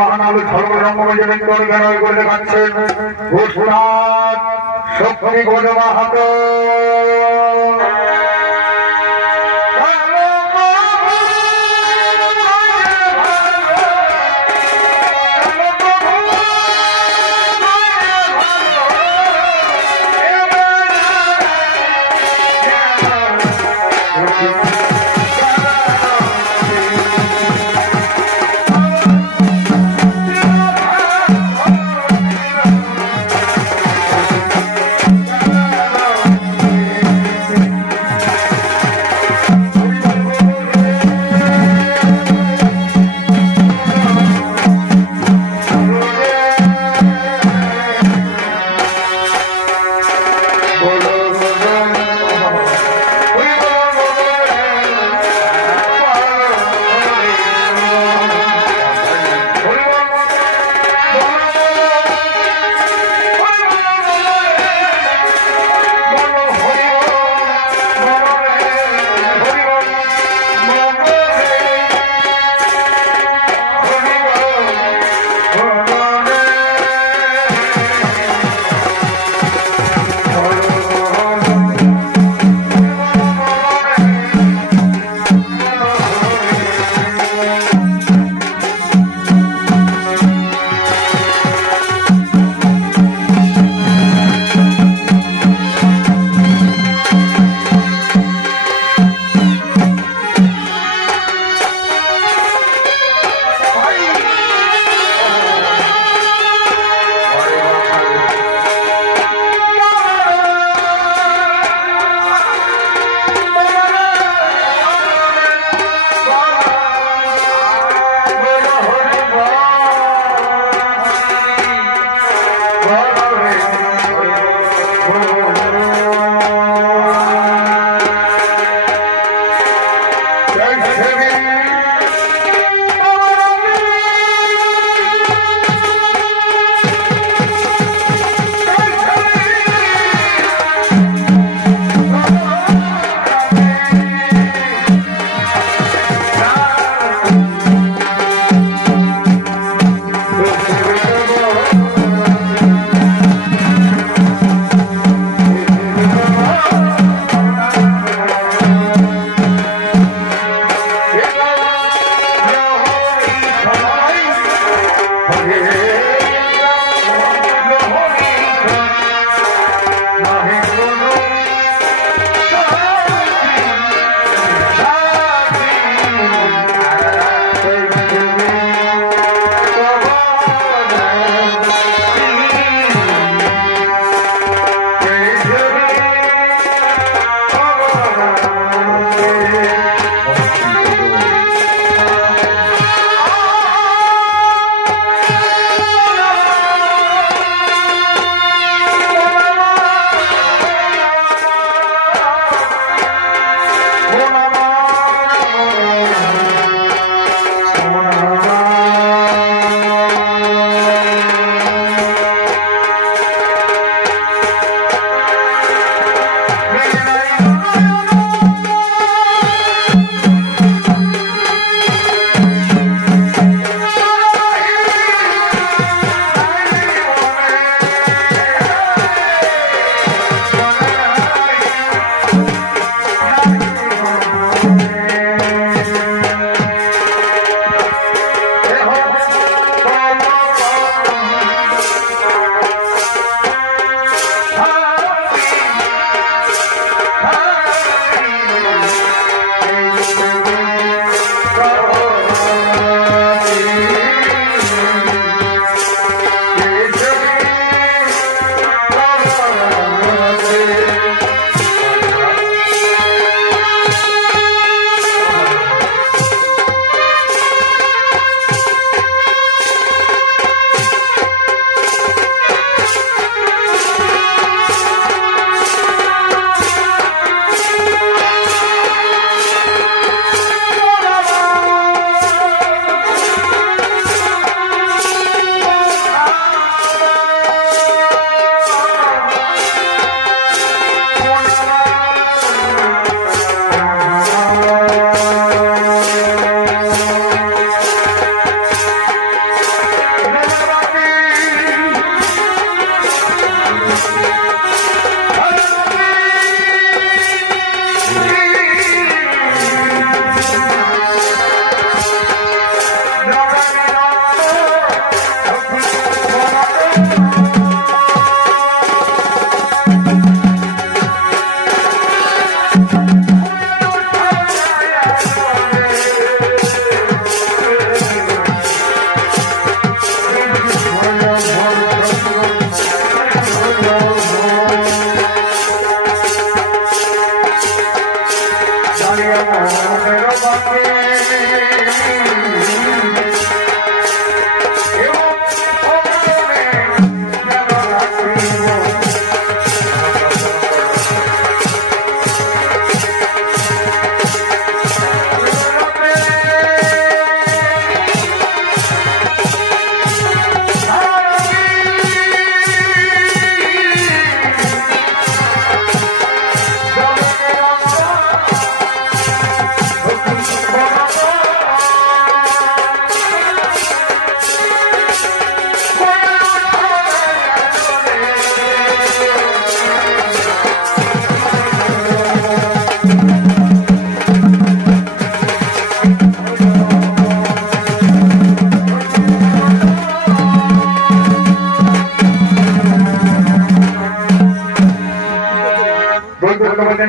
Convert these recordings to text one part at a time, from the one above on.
মহানালু সর্বরঙ্গমঞ্জনের তরিগানয় করে দেখাচ্ছেন ঘোষনাথ শক্তি ঘোষ মাহাতো।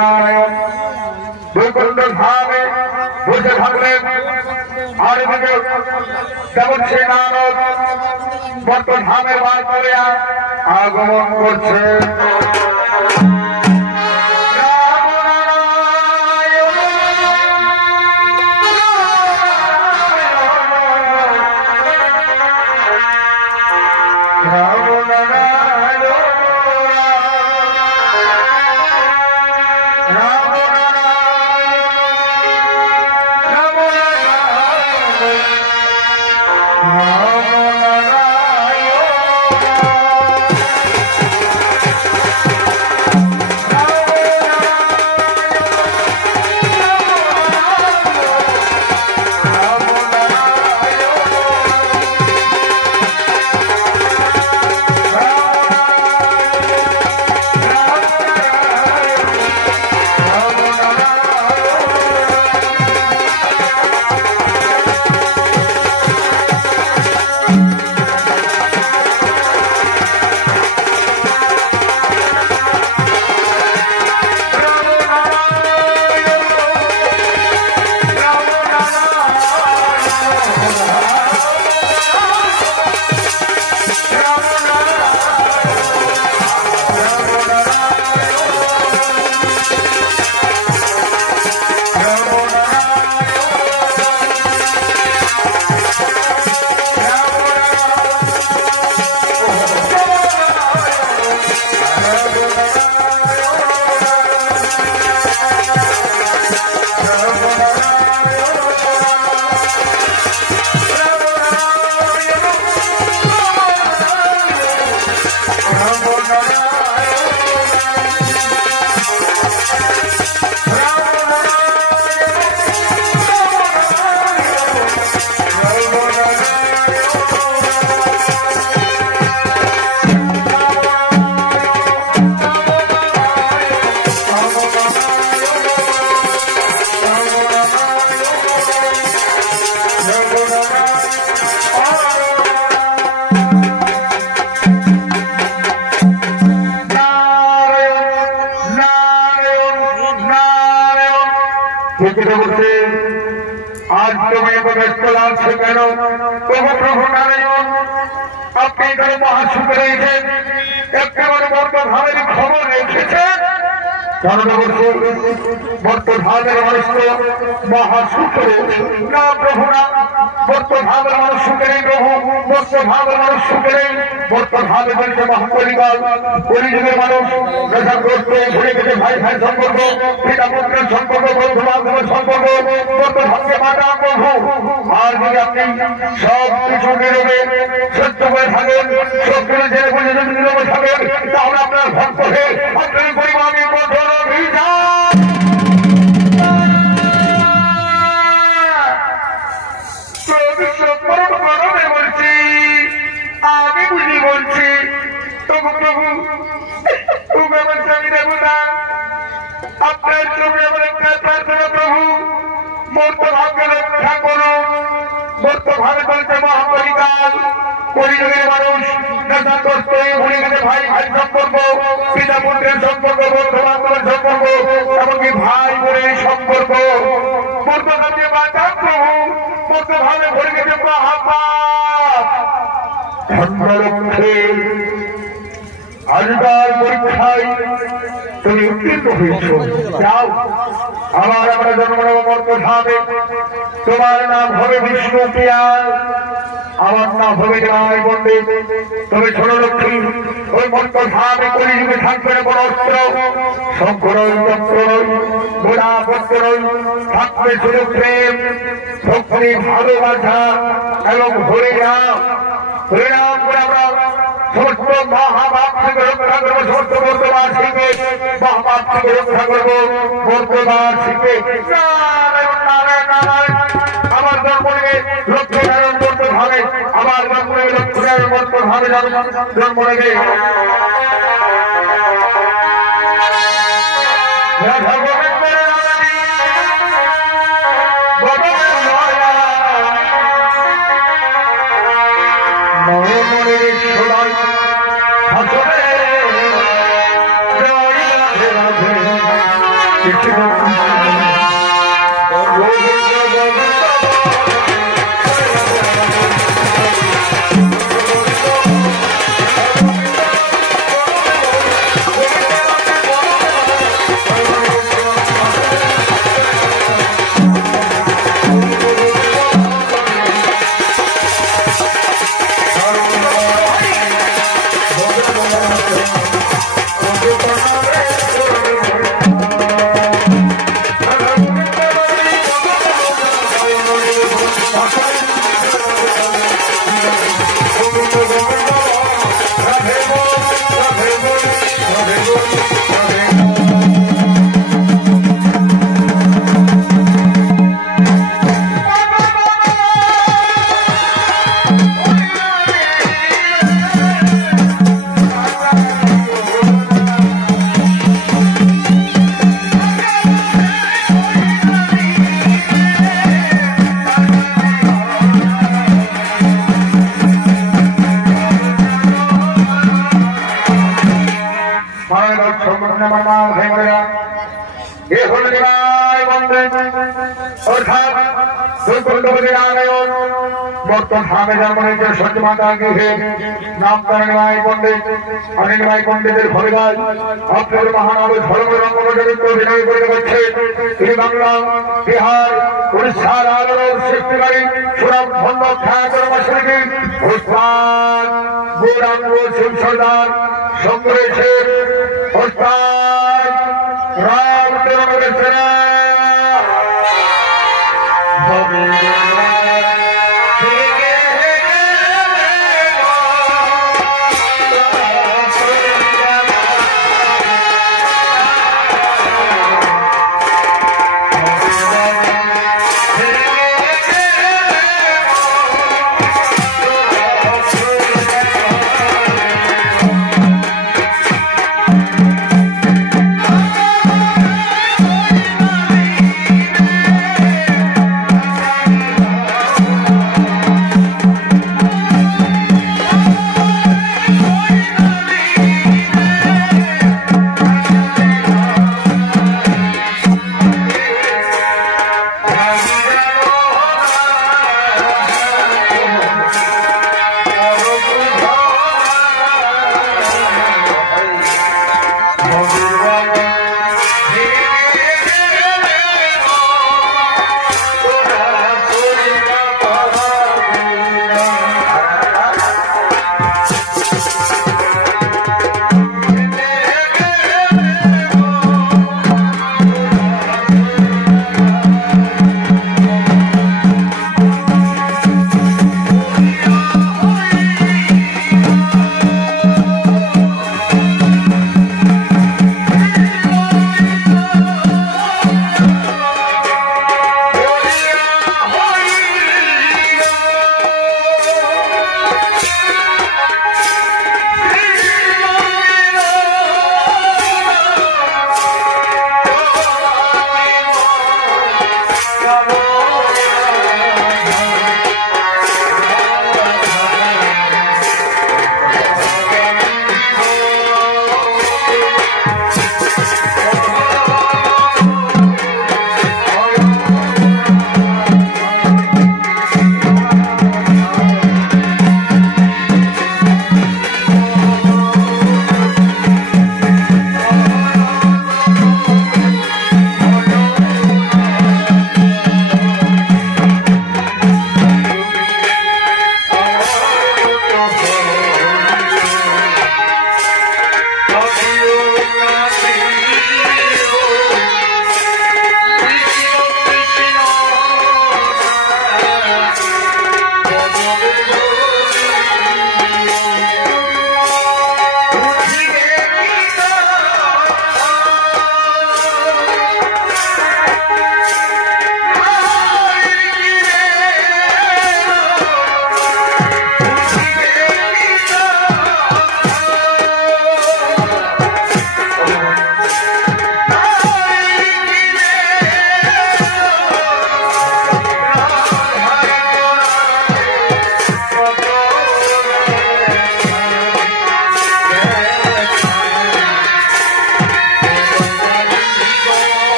লক্ষ্মীনারায়ণ বৈকুণ্ঠ ধামে বসে থাকলেন। আর এদিকে যেমন সে নারদ বর্ত ধামের বার করে আগমন করছে। आज तुम्हें व्यस्त লাগছে কেন? তবু প্রভু নারায়ণ আপনি এখানে মহাসুখ রয়েছেন, একেবারে বর্তমানের খবর রেখেছেন। বর্তমানের মানুষ তো মহাসুখ না প্রভু না, বর্তমানের মানুষ সুখে নেই প্রভু, বর্তমানের মানুষ সুখে নেই। বর্তমানে বলছে মহাপরিবার পরিযুগের মানুষ নেশাগ্রস্ত ঘুরে গেছে, ভাই ভাই সম্পর্ক, পিতা পুত্রের সম্পর্ক, বন্ধু বান্ধবের সম্পর্ক, বর্তমানকে মাতা প্রভু। আর যদি আপনি সব কিছু নীরবে সহ্য করে থাকেন, সব কিছু জেনে বুঝে যদি নীরবে থাকেন, তাহলে আপনার ভক্ত হয়ে আপনার পরিবারের কঠোর অভিযান। বলছি আমি বুঝি বলছি, তবু প্রভু তুমি আমার স্বামী দেবতা, আপনার চোখে আমার একটা প্রার্থনা প্রভু, বর্তমানকে রক্ষা করো। বর্তমানে চলছে মহাপরিকাল, পরিবারের মানুষ নেশাগ্রস্ত ভুলে গেছে ভাই ভাই সম্পর্ক, পিতা পুত্রের সম্পর্ক, বন্ধু বান্ধবের সম্পর্ক, এমনকি ভাই বোনের সম্পর্ক। বর্তমানকে বাঁচা প্রভু, বর্তমানে ভরে গেছে মহাপাপ। ধর্মলক্ষ্যে আজকাল পরীক্ষায় তুমি উত্তীর্ণ হয়েছ, যাও আমার আমরা জন্মমর্ত ধামে, তোমার নাম হবে বিষ্ণু পিয়ার, আমার নাম হবে জয় পণ্ডিত। তুমি ছোট লক্ষ্মী, ওই মর্ত ধামে কলিযুগে থাকবে না কোনো অস্ত্র, শঙ্করই চক্রই গোড়া পত্রই, থাকবে শুধু প্রেম ভক্তি ভালোবাসা এবং হরিনাম। হরিনাম করে আমরা সমস্ত মহাপাপ থেকে রক্ষা করবো, সমস্ত বর্তমানকে মহাপাপ থেকে রক্ষা করবো, বর্তমানকে নারায়ণ নারায়ণ নারায়ণ। আমার জন্মে লক্ষ্মী নারায়ণ বর্ত ভাবে, আমার জন্মে লক্ষ্মী নারায়ণ বর্ত ভাবে জন্ম নেবে। পণ্ডিতের ভূমিকায় আপনার মহানব ধর্মরঙ্গমঞ্চে অভিনয় করে যাচ্ছে। তিনি বাংলা, বিহার, উড়িষ্যার আলোর সৃষ্টিকারী সুনামধন্য খ্যাত শিল্পী ওস্তাদ গৌরাঙ্গ সিং সর্দার সঙ্গে রয়েছে ওস্তাদ রামচন্দ্র মিশ্রা।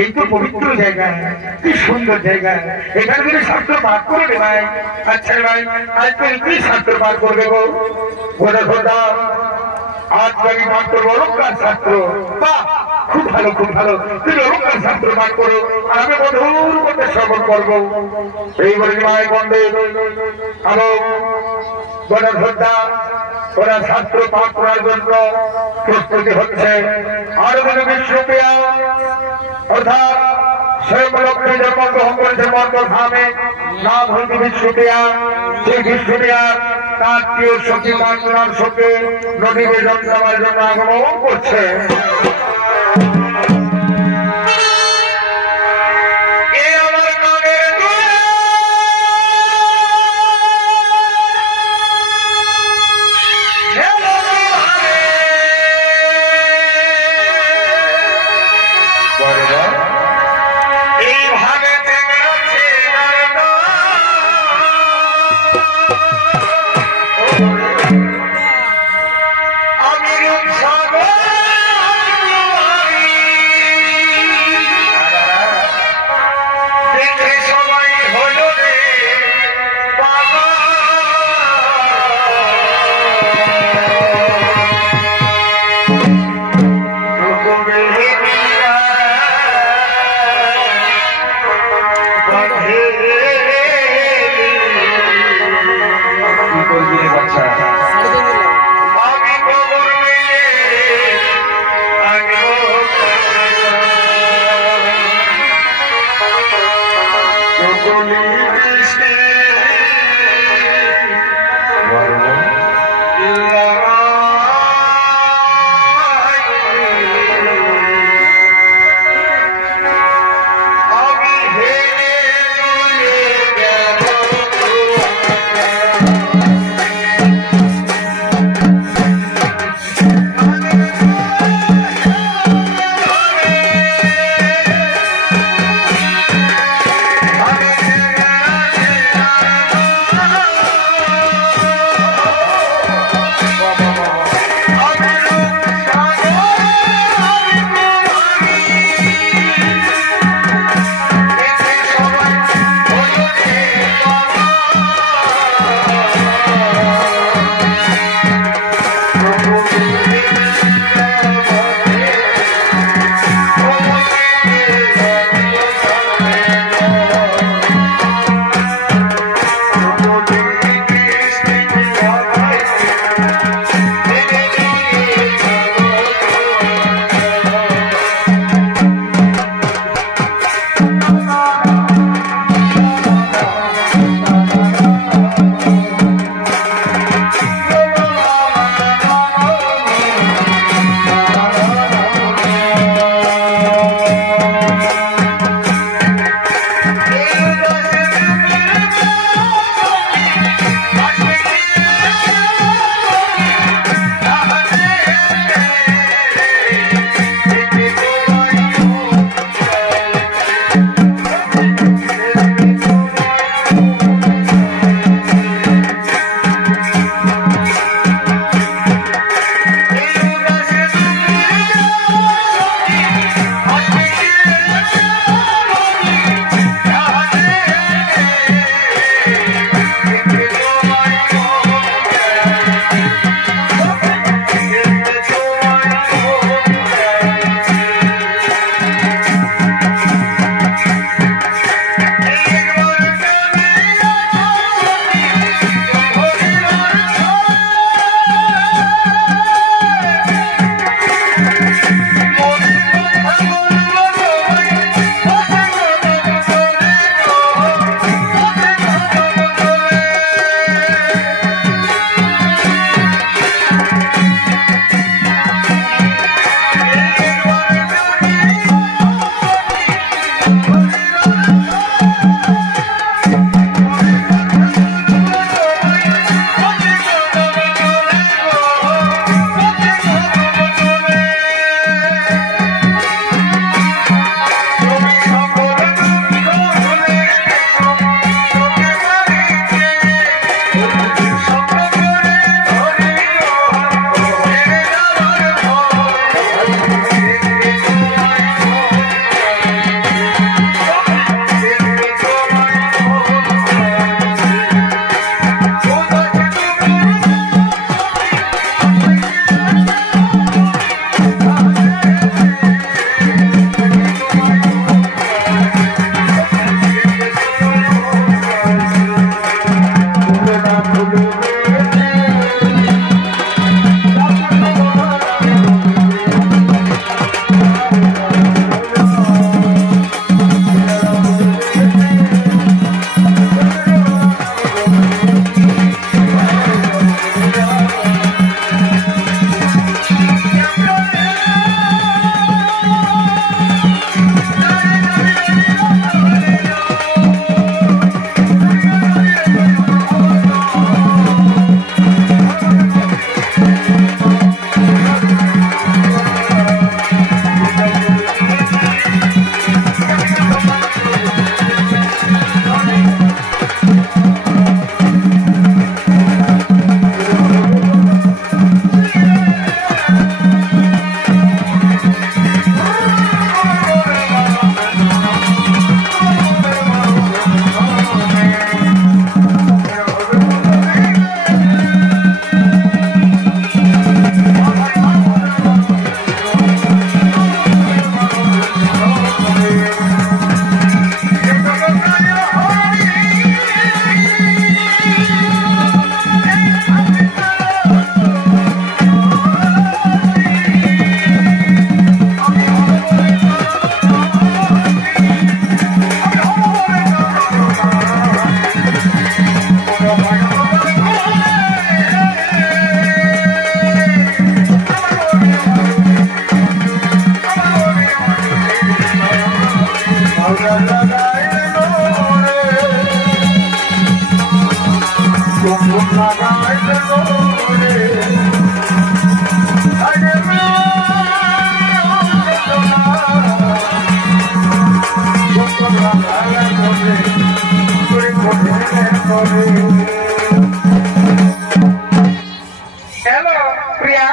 এই তো পবিত্র জায়গা, কি সুন্দর জায়গা, এখানে যদি ছাত্র পাঠ করে রে ভাই। আচ্ছা ভাই, আজকে কি ছাত্র পাঠ করবে গো? ঘোরা ঘোরা আজ আমি পাঠ করবো অলঙ্কার ছাত্র। বাহ, খুব ভালো খুব ভালো, তুমি অলঙ্কার ছাত্র পাঠ করো আর আমি মধুর মধ্যে শ্রবণ করবো। এই বলে মায়ের বন্ধে আলো ঘোরা ঘোরা ওরা ছাত্র পাঠ করার জন্য প্রস্তুতি হচ্ছে। আর মনে বিশ্বপ্রিয়া অর্থাৎ স্বয়ং লক্ষ্মী জন্মগ্রহণ করেছে মর্মধামে, নাম হচ্ছে বিশ্বপ্রিয়া। সেই বিশ্বপ্রিয়া তার প্রিয় সখী মাঞ্জনার সঙ্গে নদীকে জন্মার জন্য আগমন করছে। হ্যালো প্রিয়া,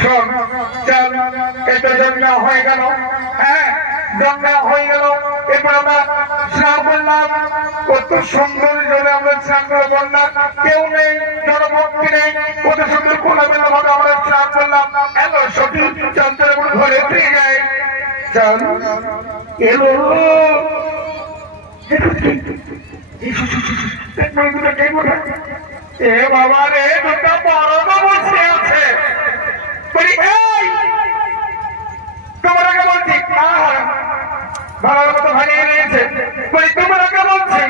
শোন, চল, এটা জন্মা হয়ে গেল। হ্যাঁ, জন্মা হয়ে গেল। এরপর আমরা স্নান করলাম, কত সুন্দর জলে আমরা স্নান করে বললাম, কেউ নেই, জনভক্তি নেই, কত সুন্দর খোলামেলা ভাবে আমরা স্নান করলাম। হ্যালো সঠিক চন্দ্রপুর ঘরে ফিরে যায়। চল, এলো এ বাবা রে, দুটা বড় বসে আছে। তোমরা কে বলছি ভালো মতো ভাঙিয়ে নিয়েছে। তোমরা কে বলছি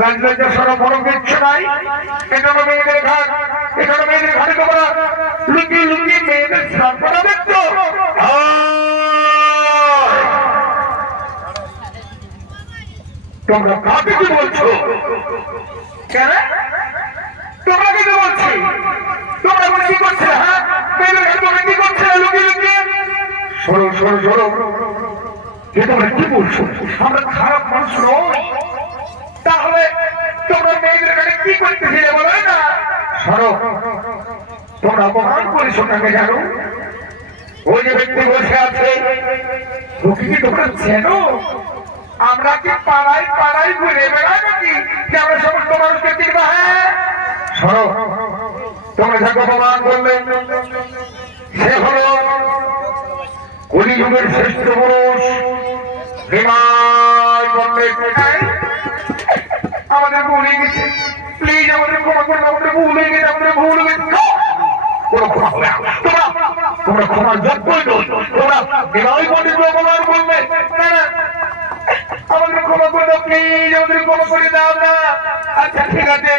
লাজ লজ্জা সরব বড় কিচ্ছু নাই। এখানে মেয়েদের ঘাট, এখানে মেয়েদের ঘাটে তোমরা লুকিয়ে লুকিয়ে মেয়েদের স্নান করা দেখছো। তোমরা কাকে কি বলছো? কেন তোমরা কি বলছি? তোমরা বলে কি করছে? হ্যাঁ, মেয়েদের ঘাটে তোমরা কি করছে লুকিয়ে লুকিয়ে? সরো সরো সরো, তোমরা কি বলছো? আমরা খারাপ মানুষ নই, তাহলে তোমরা মেয়েদের ঘাটে কি করতেছিলে বলো না? সরো, তোমরা অপমান করেছো কাকে জানো? ওই যে ব্যক্তি বসে আছে ওকে কি তোমরা চেনো? আমরা কি পাড়ায় পাড়ায় ঘুরে বেড়াই নাকি যে আমরা সমস্ত মানুষকে চিনবো? হ্যাঁ, সরো, তোমরা যাকে অপমান করলে সে হল কলিযুগের শ্রেষ্ঠ পুরুষ নিমাই পণ্ডিত। আমাদের ভুলে গেছে, প্লিজ আমাদের ক্ষমা করবে। আমাদের ভুল হয়ে গেছে, আমাদের ভুল হয়ে গেছে। কোনো ক্ষমা হবে না, তোমরা ক্ষমার যোগ্যই নই। তোমরা নিমাই পণ্ডিত অপমান করবে, আমাদের ক্ষমা করে দাও প্লিজ, আমাদের ক্ষমা করে দাও না। আচ্ছা ঠিক আছে,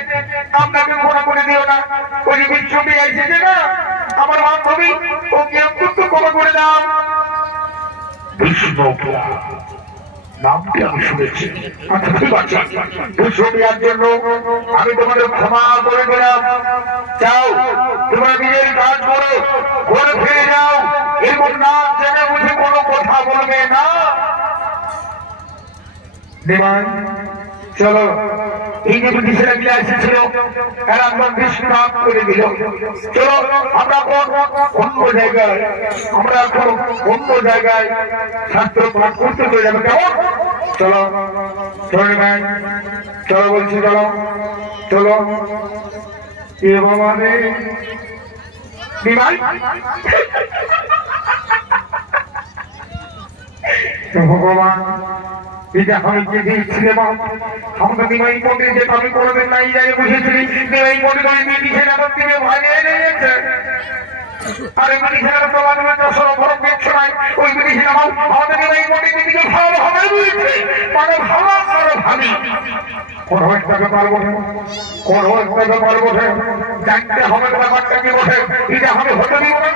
আপনাকে ক্ষমা করে দিও না। ওই যে বিশ্বটি এসেছে না আমার বান্ধবী, ওকে অন্তত ক্ষমা করে দাও। বিষ্ণুপ্রিয়া নামটি আমি শুনেছি। আচ্ছা ঠিক আছে, বিষ্ণুপ্রিয়ার জন্য আমি তোমাদের ক্ষমা করে দিলাম। যাও, তোমরা নিজের কাজ করো, ঘরে ফিরে যাও। এরপর না জেনে বুঝে কোনো কথা বলবে না। চলো, এই যে ব্রিটিশেরা গিয়ে এসেছিল এরা একবার বিষ্ণু নাম করে দিল। চলো আমরা অন্য জায়গায়, আমরা এখন অন্য জায়গায় শাস্ত্র পাঠ করতে চলে যাবে। কেমন? চলো চলো ম্যাম, চলো বলছি, চলো চলো। এ বাবা রে নিমাই, ভগবান এটা আমি যে দিয়েছিলাম আমাকে নিমাই পণ্ডিত, যেটা আমি কোনোদিন নাই যাই বুঝেছিলি। নিমাই পণ্ডিত ওই ব্রিটিশের আমার থেকে ভাগে এনেছে। আর ওই ব্রিটিশের প্রমাণ সরবরাহ দেখছো নাই, ওই ব্রিটিশের আমাদের নিমাই পণ্ডিত দিকে ভালো ভাবে বুঝেছে, মানে ভালো আরো ভাবি। কোনো একটা ব্যাপার বটে, কোনো একটা ব্যাপার বটে, জানতে হবে ব্যাপারটা কি বটে, এটা আমি হতে দিব না।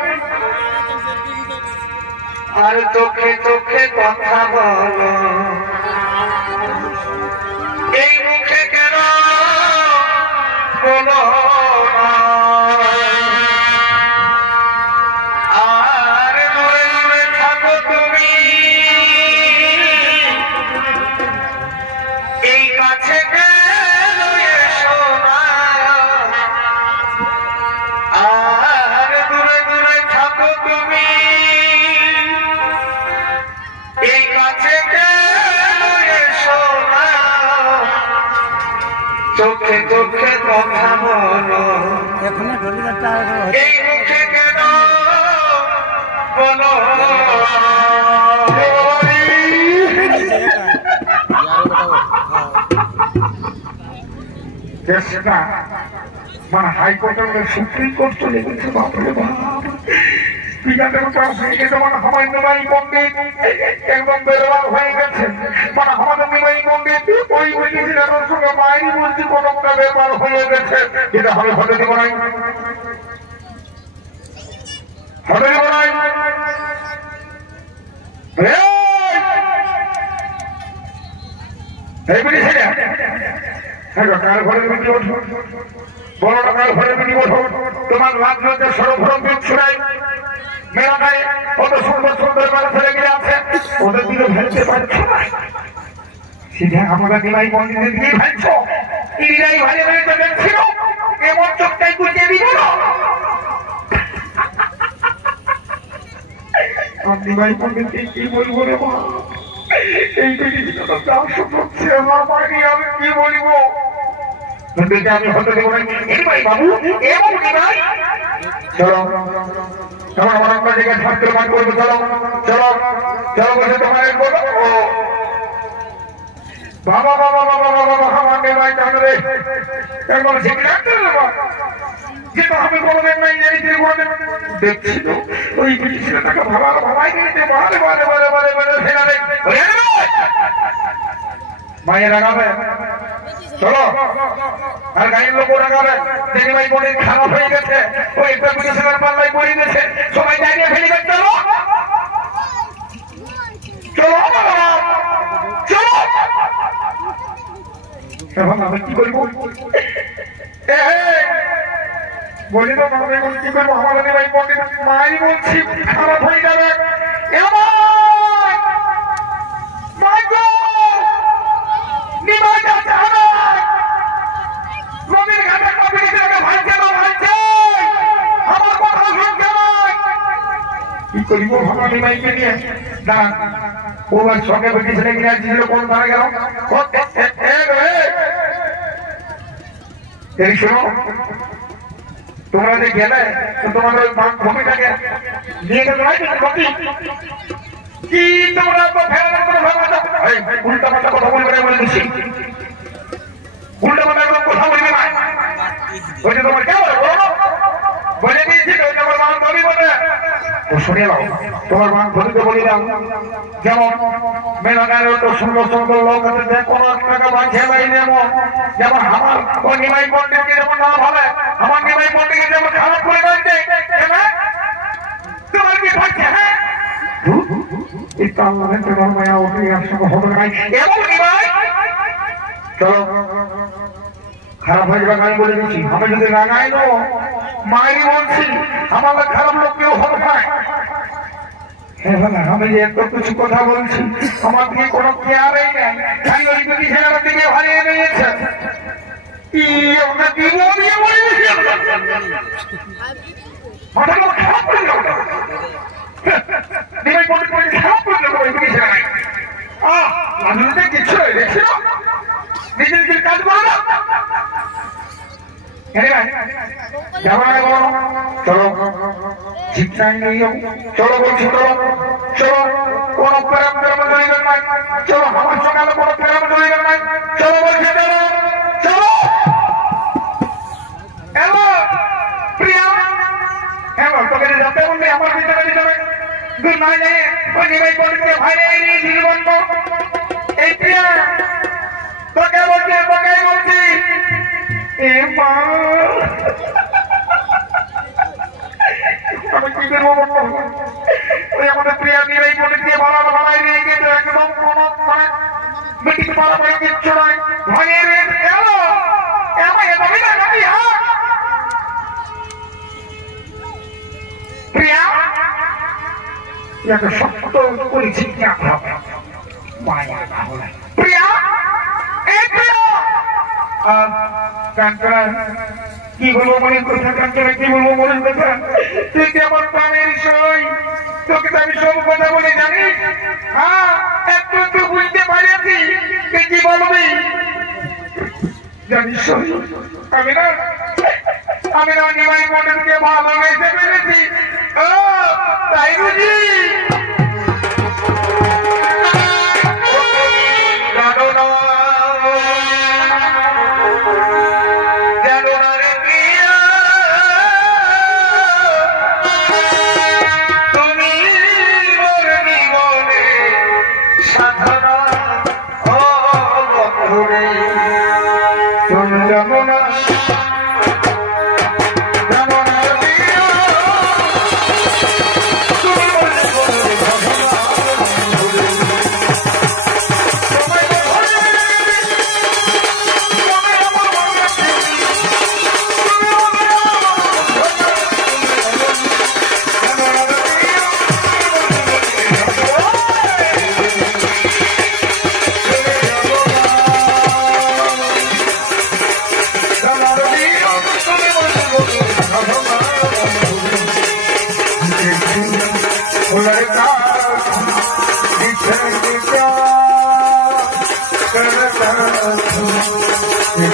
আর চোখে চোখে কথা বলো, এই মুখে কেন বলো না? আর দূরে দূরে থাকো তুমি, এই কাছে কেন এসো না? আর দূরে দূরে থাকো তুমি, এই কাছে কেন এসো না? চোখে চোখে কথা বলো, এই মুখে কেন বলো? মানে হাইকোর্টের সুপ্রিম কোর্ট চলে গেছে। বাপরে বাপ, বিঘাটের চাষ হয়ে গেছে। মানে আমার নিমাই পণ্ডিত একদম বেরোবার হয়ে গেছে। মানে আমাদের নিমাই পণ্ডিত ওই ব্রিটিশের সঙ্গে মায়েরই বলছি কোন একটা ব্যাপার হয়ে গেছে, যেটা হবে হতে দিব নাই, হতে দিব নাই। এই ব্রিটিশের কার ঘরে বিক্রি ওঠো, বড় টাকার ঘরে বিক্রি ওঠো। তোমার রাজনৈতিক সরবরাহ কিচ্ছু নাই। মেলাটায় কত সুন্দর সুন্দর মেলা ছেলে গিয়ে আছে, ওদের দিকে ফেলতে পারছো না। সিধা আমরা নিমাই পণ্ডিতের দিকে ভাবছো ইরাই ভালো ভালো তো দেখছিল এমন চোখটাই গুজিয়ে দিল না আপনি ভাই পণ্ডিতকে কি বলবো রে মা এই বেরিয়ে তো দাম শুনছে আমার বাড়ি আমি কি বলবো পণ্ডিতকে আমি হতে দেবো না এই ভাই বাবু এমন নিমাই চলো তখন আমার একটা জায়গায় ছাত্র মান করবো চলো চলো চলো বলে তোমার বলো বাবা বাবা বাবা বাবা আমার নিমাই জানলে একবার শিখলে যেটা আমি কোনোদিন নাই জানি যে কোনোদিন দেখছিল ওই ছেলেটাকে ভাবাই দিয়েছে বারে বারে বারে বারে বারে ফেরাবে মায়ের রাগাবে চলো আর গাড়ির লোক রাগাবে দেখি ভাই বোনের খারাপ হয়ে গেছে ওই প্রেমিকের পাল্লাই পড়ে গেছে সবাই দাঁড়িয়ে ফেলে গেছে চলো চলো চলো এখন আমি কি করবো বলি তো কি করবো আমাদের ভাই পণ্ডিত মাই বলছি খারাপ হয়ে যাবে কি করিব ভাবা নিমাইকে নিয়ে দাঁড়ান ওর সঙ্গে বেশি ছেলে কিনে আসছিল কোন দাঁড়া গেল এই শোনো তোমরা যে গেলে তোমাদের ভূমিটাকে নিয়ে গেল কি তোমরা উল্টা পাল্টা কথা বলবে না বলে দিচ্ছি উল্টা পাল্টা একদম কথা বলবে না বলছে তোমার কে বলে দিয়েছি তোমার মান ধরি বলে শুনে নাও তোমার মান ধরিতে বলিলাম যেমন মেলাগানের তো সুন্দর সুন্দর লোক আছে যে কোনো টাকা বাঁচিয়ে পাই যেমন যেমন আমার ওই নিমাই পণ্ডিতকে যেমন না ভাবে আমার নিমাই পণ্ডিতকে যেমন খারাপ করে বাঁচতে তোমার কি ভাবছে হ্যাঁ এই তাল্লাহে তোমার মায়া ওঠে একসঙ্গে হবে না এমন নিমাই চলো খারাপ হয়ে যাবে আমি বলে দিচ্ছি আমি যদি রাগাই নো মায়েরই বলছি আমাদের খারাপ লোক কেউ হবে না আমি যে এত কিছু কথা বলছি আমার দিকে কোনো কেয়ারই নেই খালি ওই দুটি ছেলের দিকে হারিয়ে নিয়েছে খারাপ করে কিছু দেখছিল নিজের নিজের কাজ করো না চলো শিক্ষায় নিয়ে চলো বলছি চলো চলো কোন প্রেম প্রেম জড়িবেন নাই চলো আমার সঙ্গে কোন প্রেম জড়িবেন নাই চলো বলছি চলো চলো হ্যালো প্রিয়া হ্যালো তোকে যাতে বললে আমার ভিতরে যাবে দূর না যায় ওই নিমাই পণ্ডিতকে ভাইরে নিয়ে জীবন এই প্রিয়া তোকে বলছি এ মা আমি কি করবো ওই আমাদের প্রিয়া নিরাই পণ্ডিতকে ভালাই নিয়ে গেছে একদম কোনো মানে মিটিং পাড়াপাড়ি কিচ্ছু নয় ভাইয়ের এলো প্রিয়া একটা শক্ত করেছি মায়া প্রিয়া এই প্রিয়া কাঞ্চনা কি বলবো মনের কথা কাঞ্চনা কি বলবো মনের কথা তুই কি আমার প্রাণের সই তোকে তো আমি সব কথা বলে জানি হ্যাঁ একটু একটু বুঝতে পারিছি তুই কি বলবি জানিস আমি না নিমাই পণ্ডিতকে ভালোবেসে ফেলেছি ও তাই বুঝি তোমার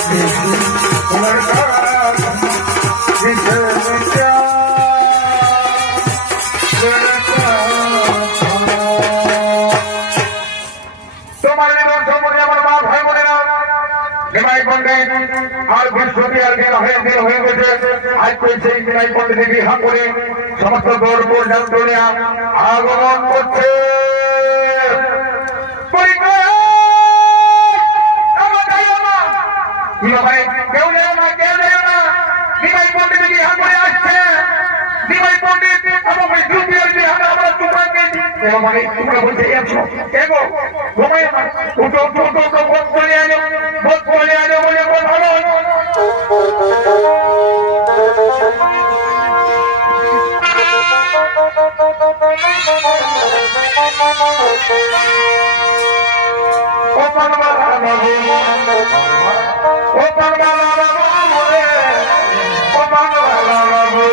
আমার মা ভাই বোনেরা নিমাই পণ্ডিত আর বৃহস্পতি আর দিন হয়ে গেছে। আজ পেয়েছে নিমাই পণ্ডিত বিহা করে সমস্ত দৌড় পর্যন্ত আগমন করছে। কেউ নেই না, কেউ নেই না, নিমাই পণ্ডিত বিহা করে আসছে। নিমাই পণ্ডিত এবং বৃহস্পতির বিহাটা আমরা তোমাকে মানে তোমরা বলতে যাচ্ছো কেন ঘুমাই না, উঠো উঠো উঠো উঠো বোধ করে আনো বলে ভালো। ও পানবালা বাবু, ও পানবালা বাবু রে, ও পানবালা বাবু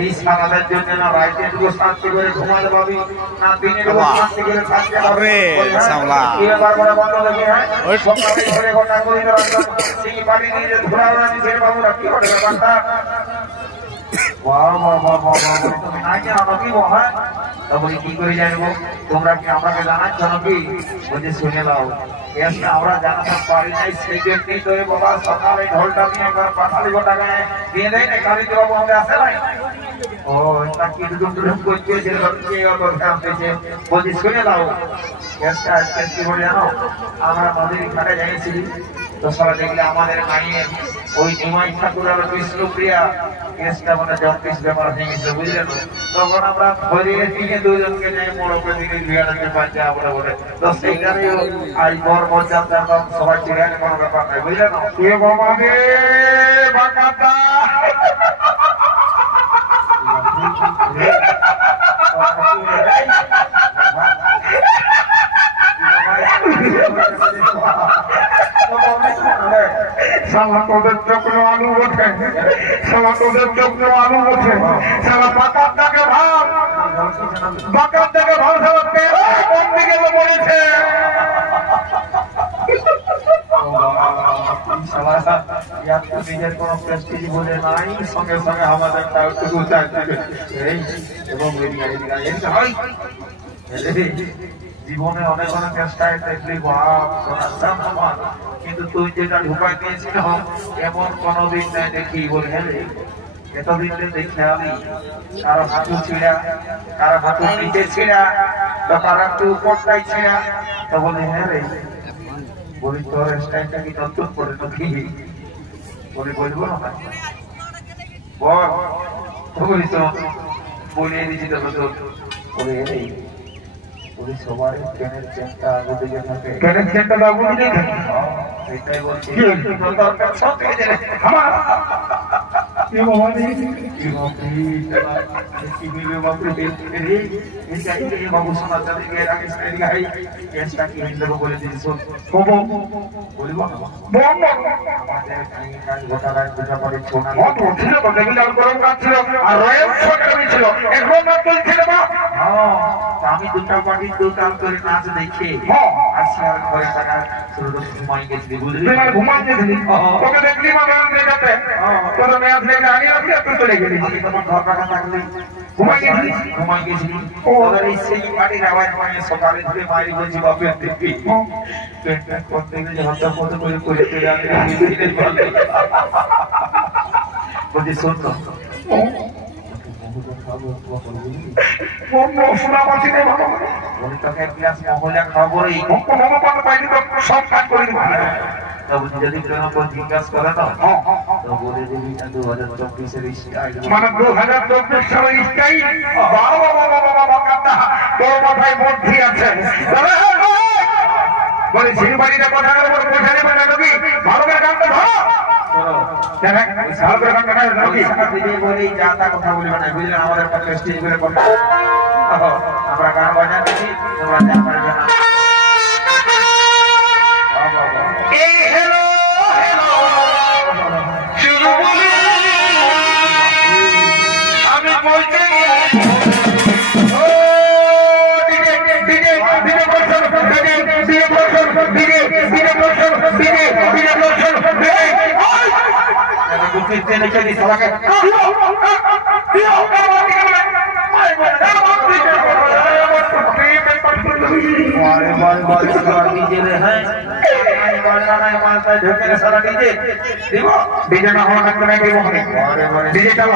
এই সারাদের জন্য না রাইতে দুটো শান্তি করে ঘুমাতে পাবি না দিনে শান্তি করে থাকতে পারবে। বন্ধ দেখে হ্যাঁ সকালে ঘরে ঘটা করে সেই পানি নিয়ে ধরা নিচে বাবু রাখতে পারে ব্যাপারটা। তুমি না কি আমাকে হ্যাঁ তখন কি করে জানবো তোমরা কি আমাকে জানাচ্ছ নাকি? বলছে শুনে নাও আমরা জানাতে পারি নাই সেই জন্যই তো বাবা সকালে ঢোলটা নিয়ে একবার পাঁচালি গোটাকে দিয়ে দেয় না কালী বাবু আমাদের আসে নাই। ও তাকে করছে বলছি শুনে দাও আজকে কি বলে জানো আমরা নদীর ঘাটে যাইছি তো সবাই দেখলে আমাদের গাঁয়ে ওই নিমাই ঠাকুর আর বিষ্ণুপ্রিয়া কেসটা মানে জন্ডিস ব্যাপার হয়ে গেছে বুঝলেন। তখন আমরা ধরিয়ে দিয়ে দুজনকে নিয়ে মোড়কে দিকে বিয়াটাকে বাঁচা আমরা বলে তো সেইখানে আজ বর মর্যাদা সবাই চিড়ে কোনো ব্যাপার নাই বুঝলেন। সালা তোদের চক্র আলু ওঠে, সালা তোদের চক্র আলু ওঠে, সালা পাকার টাকে ভাব, পাকার টাকে ভাব, সালা কোন দিকে বলেছে নিজের কোন প্রেস্টিজ বলে নাই সঙ্গে সঙ্গে আমাদের জীবনে অনেক অনেক চেষ্টায় দেখলি বাপ আমার, কিন্তু তুই যেটা ঢুকাই দিয়েছিল এমন কোনোদিন নাই দেখি বলে হ্যাঁ এতদিন দেখে আমি কারো হাঁটু ছিঁড়া, কারো হাঁটু নিচে ছিঁড়া, বা কারো একটু উপরটাই ছিঁড়া, তো বলে হ্যাঁ রে বলি তোর স্টাইলটা কি নতুন করে নাকি বলে বলবো না বল বলি তো বলিয়ে দিচ্ছি তো বলে রে বলি সবার ট্রেনের চেনটা আগে দিকে থাকে, ট্রেনের চেনটা আগে দিকে থাকে, এটাই বলছি দরকার সব থেকে আমার কি বাবা নেই কি বাবা রে এই চাইলে বাবু শোনা চলে গিয়ে আগে সাইড গাই কেসটা কি হিন্দু বলে দিয়েছ কবো বলবো বম আমাদের কাজ গোটা রাত গোটা পরে ছোনা কত ছিল তো দেখলে আর গরম কাজ ছিল আর রয়েল সরকার ছিল এখন না তুই ছিল না হ্যাঁ আমি দুটা পার্টি দুটাল করে নাচ দেখে হ্যাঁ আসি আর ঘরে টাকা শুরু করে ঘুমাই গেছি বুঝলি না ঘুমাই গেছিলি তোকে দেখলি মা গান দেখাতে তোর মেয়াদ লেগে আগে আসলে তুই চলে গেলি তোমার ঘর টাকা থাকলে ঘুমাই গেছিলি ওদের এই সেই পার্টির আওয়াজ মানে সকালে ধরে মারি বলছি বাপের দেখবি পেটটা করতে গেলে হত্যা কত করে করে চলে আসলে বলছি শোন তো সব কাজ করে যদি জিজ্ঞাসা করে না তো বলে দিবি 2024 মানে 2024 সালের স্টাইল তোর মাথায় বুদ্ধি আছে বলে শিলবাড়িটা কথা বোঝালে ভালো করে গানটা ধরো আমাদের স্টেজ করে আমরা গান বাজা দিচ্ছি আমি বলছি डीजे ना होना लगता है कि वो है डीजे चलो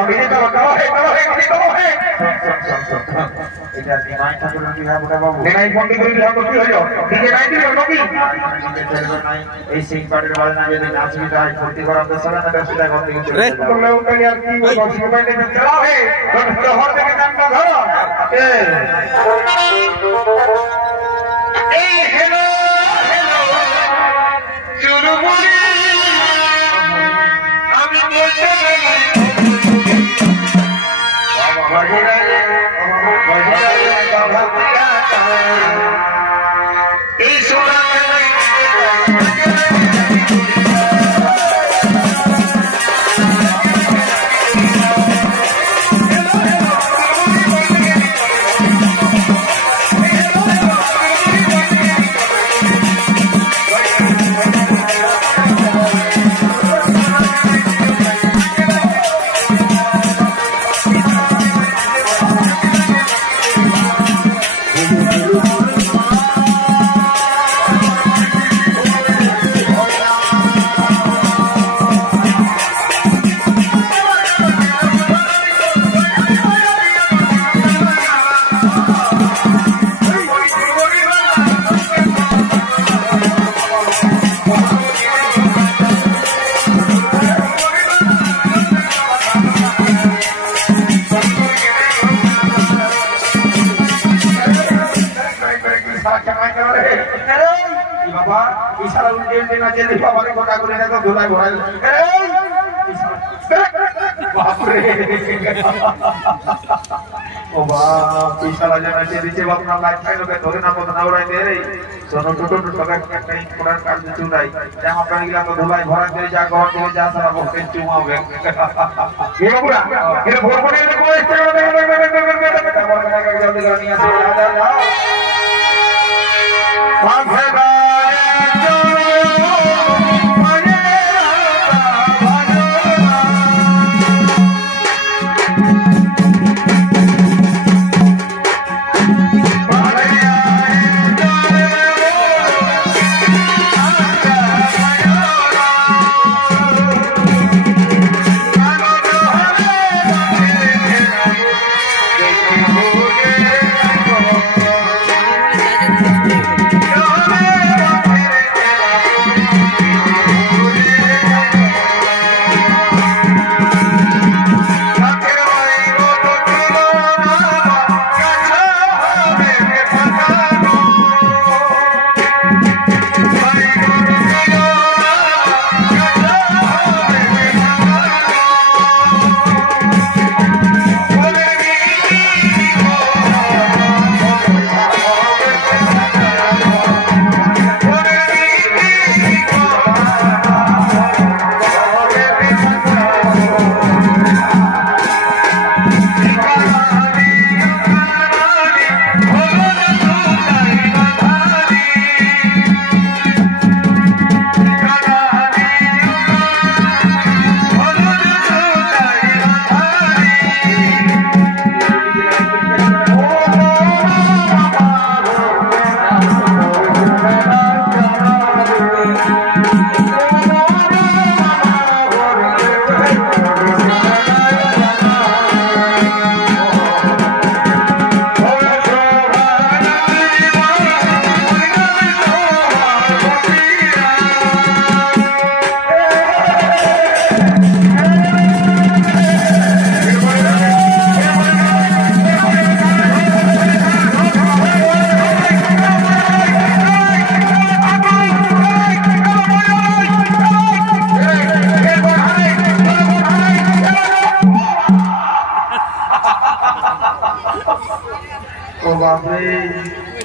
इधर डिमांड था तो नहीं है बुढ़ा बाबू नहीं फोन की कोई हम की हो जाओ डीजे नहीं थी लोगों की এই সিং পার্টির বাজে না যদি নাচ भी যায় फुर्ती করা তো সারা না सीधा घर থেকে চলে যাবে तुम लोग का यार की वो मोबाइल में चलाओ है तो हर जगह काम का धरो ए हेलो चुलू बोली আমি বলতে এই সোনা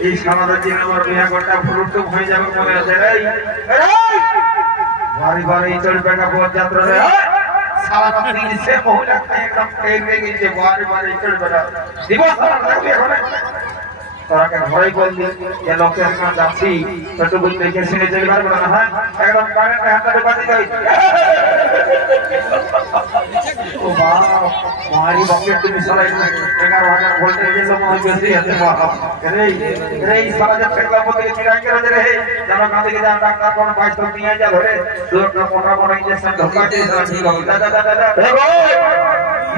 এই সামান্য দিন আমার বিয়া করটা ফুলটুক হয়ে যাবে মনে আছে রে বাড়ি বাড়ি চল বেটা বহুত যাত্রা রে সারা বাড়ি দিছে মহিলা একদম টেনে গেছে বাড়ি বাড়ি চল বেটা দিবস লাগবে এখন তোরাকে ঘরে বললি যে লোকের কাছে যাচ্ছি একটু বুঝতে দেখে শুনে চলে পারবো না হ্যাঁ একদম কারেন্ট হাতে বাজি যাই ও বাপ মারি বাপকে তুমি সবাই 11,000 ভোল্টেজ এর লোক মনে বেশি আছে বাপ রে সারা যে ফেরলা মধ্যে চিরাই করে রে যেন কাঁদে যা ডাক্তার কোন 22 নিয়ে যা ধরে দুটো মোটা মোটা ইনজেকশন ঢোকা দিয়ে দাদা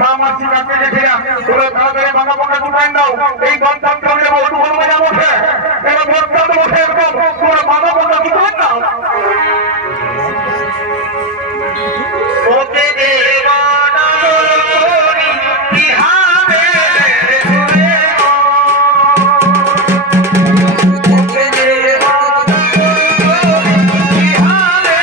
মামা চিকাতে দেখেয়া তোরা তাড়াতাড়ি বাঁকা বাঁকা দুপাইন দাও এই গন্তাম কামড়ে বলতে বলবে না বসে এরা ভোটটা তো বসে এরকম তোরা বাঁকা বাঁকা দুপাইন দাও ওকে দেওয়ানা করি বিহারে ঘুরে ওকে দেওয়ানা করি বিহারে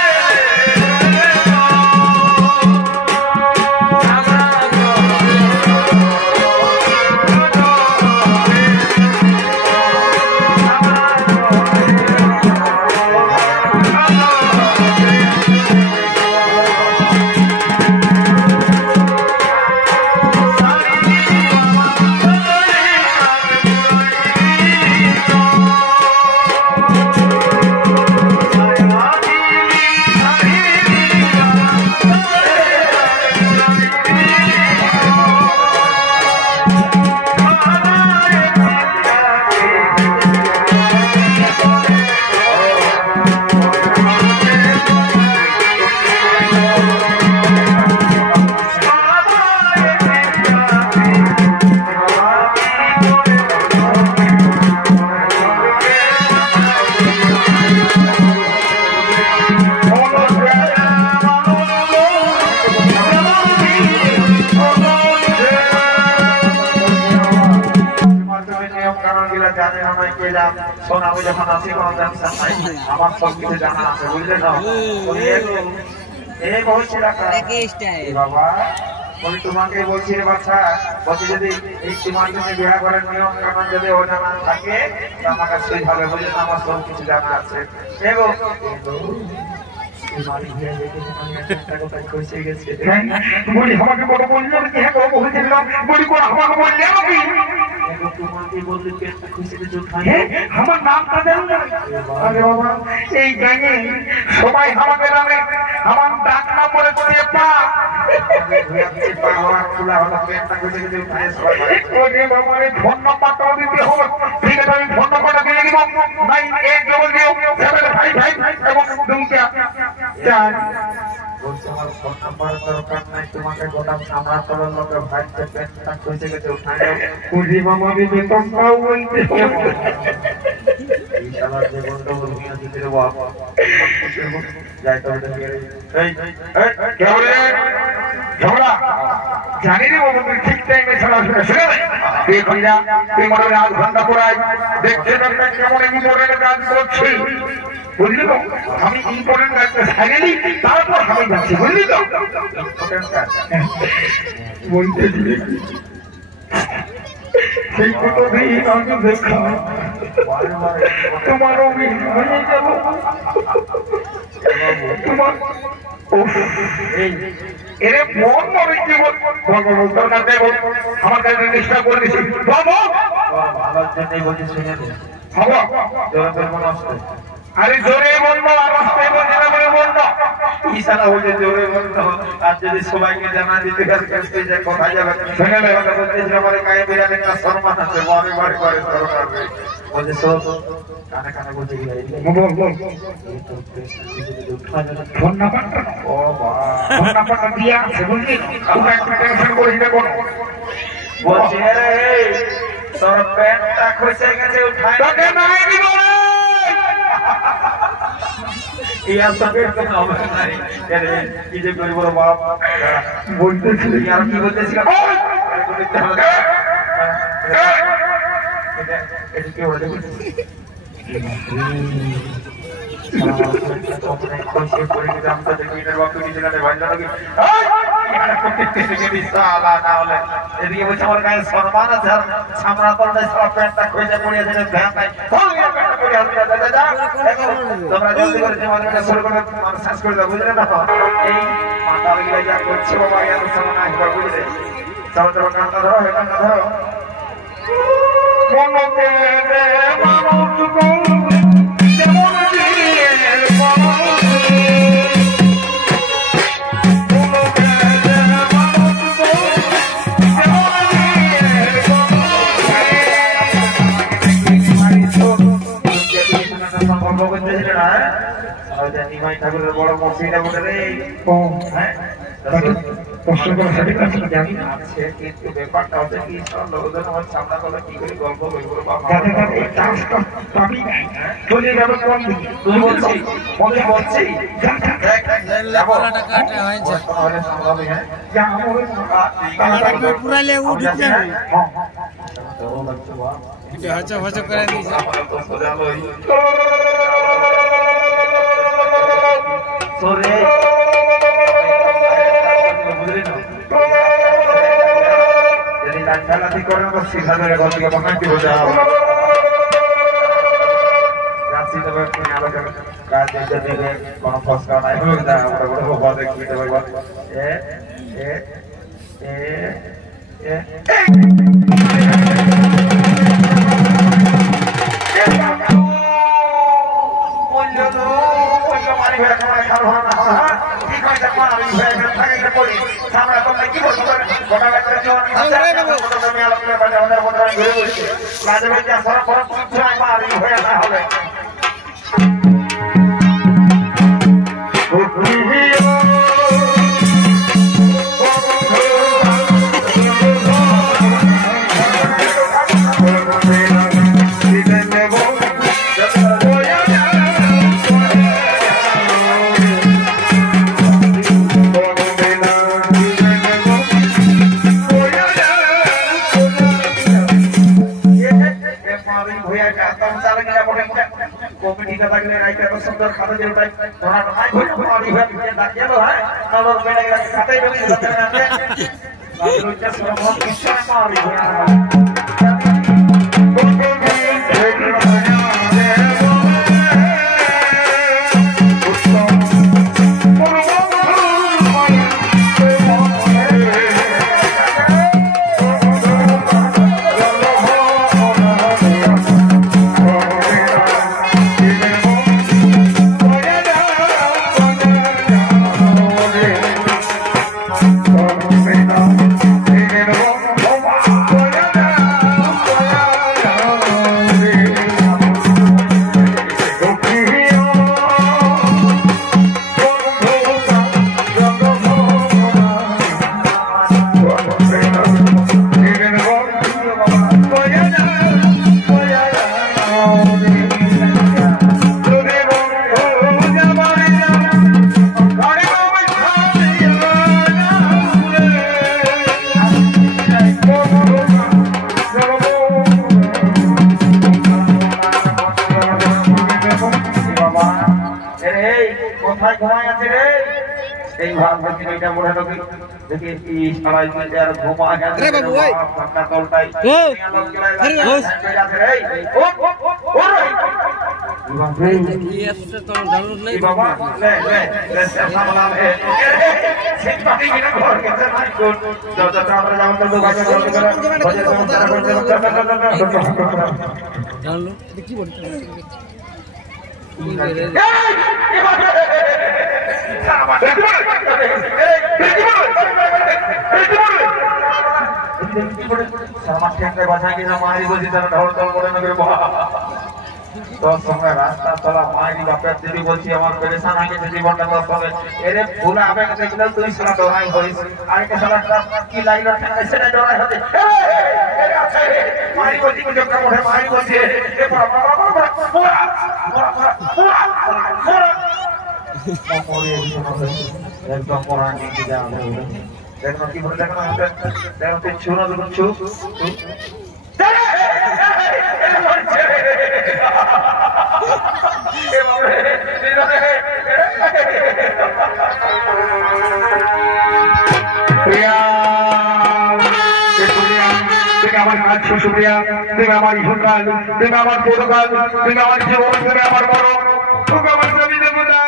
সোনা বলে যখন আসি কোনো টেনশন নাই আমার সব কিছু জানা আছে বুঝলে না এই বলছি বাবা বলি তোমাকে বলছি রে বাচ্চা বলছি যদি এই তোমার জন্য বিবাহ করার নিয়ম কানুন যদি অজানা থাকে আমার কাছে হবে বুঝলে না আমার সব কিছু জানা আছে এগো বলি আমাকে বড় বললো হ্যাঁ বড় বলছিলাম বলি কোন আমাকে বললে নাকি তোমাকে বললি পেটটা খুশিতে চোখ আমার নামটা জানো না আরে বাবা এই গায়ে সবাই আমাকে নামে আমার ডাক নাম বলে চেপা চেপা হওয়ার খোলা হলো পেটটা খুশিতে চোখ ওরে বাবা রে ফোন নাম্বারটা দিতে হবে ঠিক আছে আমি ফোন নাম্বারটা দিয়ে দিব 9800 এবং 2 বলছে আমার ফোন নাম্বার দরকার নাই তোমাকে গোদাম সামলা তলার লোকের ভাইতে পেটটা খুঁজে গেছে উঠায় কুড়ি মামা দিবে তোমরাও বলতে এই শালার যে গন্ডগোল নিয়ে দিতে রে বাবা যাই তো এই কেবলে ঝগড়া জানি রে বাবু তুই ঠিক টাইমে ছাড়া শুনে তুই কইরা তুই মনে আধ ঘন্টা পড়াই দেখতে দেখতে কেমন ইম্পর্টেন্ট কাজ করছি বুঝলি তো আমি ইম্পর্টেন্ট কাজটা সারিয়ে তারপর আমি যাচ্ছি বুঝলি তো ইম্পর্টেন্ট কাজ বলতেছি সেই কত দিন আগে দেখা তোমার অভিনয় হয়ে যাব তোমার এরে মন মনে কি দরকার দেব আমার কাছে চেষ্টা করে দিছি ভালোর জন্যই বলছি শুনে হবো জোরে বলবো না আরে জোরে বলবো আর রাস্তায় বলছি না বলে বলবো ইশারা হলে জোরে বলতো আর যদি সবাইকে জানা দিতে কাছে যে কোথায় যাবে শুনে নেবে বলতে যে আমার গায়ে বিরাট একটা সম্মান আছে বারে বারে করে দরকার বলছে সব কানে কানে বলছে ফোন নাম্বারটা ও বাবা ফোন নাম্বারটা দিয়ে আছে বুঝলি তোকে একটা টেনশন করিস না কোনো বলছে তোর প্যান্টটা খসে গেছে উঠায় তোকে নাই দিব ইয়ার সাথে তো হবে নাই আরে কি যে করব বাপ বলতেছি আর কি বলতেছিলাম এটা কি হলো খসে পড়ে গেছে আমরা দেখি এর বাপ কিছু না ভাই জানো কি সালা না হলে এদিকে বলছে আমার গায়ে সম্মান আছে আর সামনা করলে সব প্যান্টটা খুঁজে পড়িয়ে দিলে ভ্যান নাই তোমরা জলদি করে জীবনটা শুরু করে শেষ করে দাও বুঝলে না এই মাথা গিলা যা করছে বাবা এত সময় আসবে বুঝলে চলো চলো কান্না ধরো কান্না ধরো মনকে দে মানুষ গো যেমন দিয়ে মানুষ ঠাকুরের বড় মসজিদটা বলে রে হ্যাঁ কষ্ট করে হাঁটি কাছে জানি আছে কিন্তু ব্যাপারটা হচ্ছে কি সব লোকজন আমার সামনে করে কি করে গল্প করবো বাবা যাতে তার এই চান্সটা পাবি না চলে যাবে কোন দিকে তুই বলছিস আমি বলছি যাবো যা আমার পুরালে ও ঢুকে যাবে এটা হচ্ছে হচ্ছে করে দিয়েছে সরে যদি লাঠি করেন তো সিধা ধরে ঘর থেকে বাঁকাটি হয়ে যাও যাচ্ছি তবে আলোচনা কাজ যদি কোনো ফসকা নাই হয়ে যায় আমরা বলে বাবা দেখবি তো ভাই এ এ এ এ কমিটিটা থাকলে রাইট এত সুন্দর খাতা যেটাই ধরা নাই হইলো মারি হয়ে গেল হ্যাঁ নলর বেড়ে গেল খাতাই বেরিয়ে যাচ্ছে না তাদের উচ্চ শ্রম কিছু মারি কোথায় ঘুমায় আছে রে এই ভাবছি এটা মনে হবে দেখি কি সবাই মিলে আর ঘুমায় আছে রে বাবু ওই পাকা তলটাই আছে রে ও ও ये আসছে তো ডাউনলোড নাই বাবা লে লে লে সামলা হে সেট পাটি কিনা ঘর কেছে নাই কোন যত আমরা যাও তো গাছে করতে করে বজে তারা করতে ডাউনলোড দেখি বলতে রাস্তা চলা মায়ের বাপের দিদি বলছি আমার পেরেশান হয়ে গেছে জীবনটা হবে এরে ভুল আবেগ দেখলে তুই সারা ডরাই হইস আরেকটা সারা কি লাইন সেটা ডরাই হবে মারি বলছি যোগটা মোড়ে মারি বলছি একদম পড়া নিয়ে যাওয়া দেখো কি বলে দেখো দেখো তুই ছু না দেখুন ছু চিরকাল, তুমি আমার চিরকাল, তুমি আমার জীবন, তুমি আমার বড়, তুমি আমার দেবী দেবতা।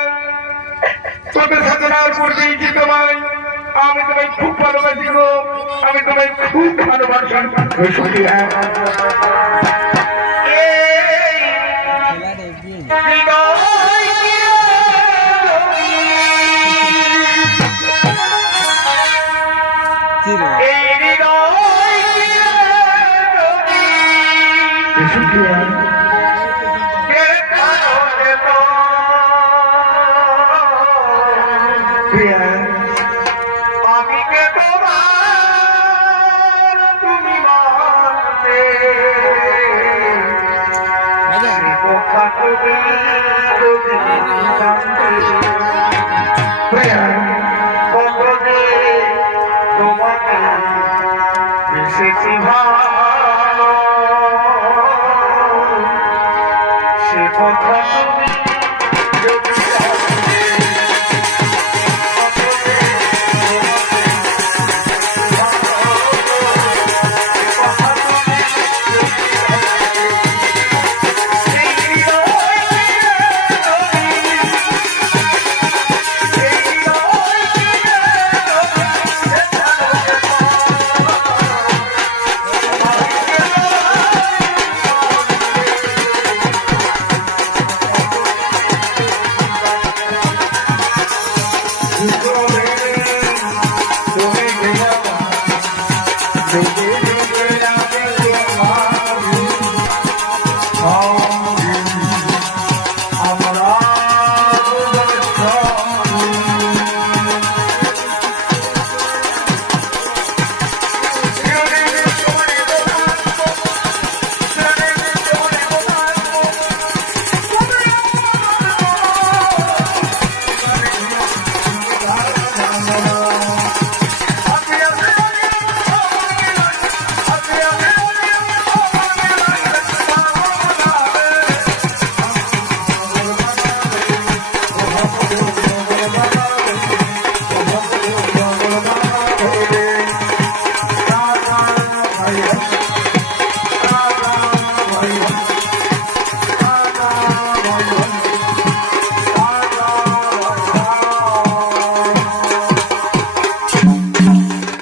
তোদের সাথে আর করতেই কি তোমায়, আমি তোমায় খুব ভালোবাসি গো, আমি তোমায় খুব ভালোবাসি। সে কথা তুমি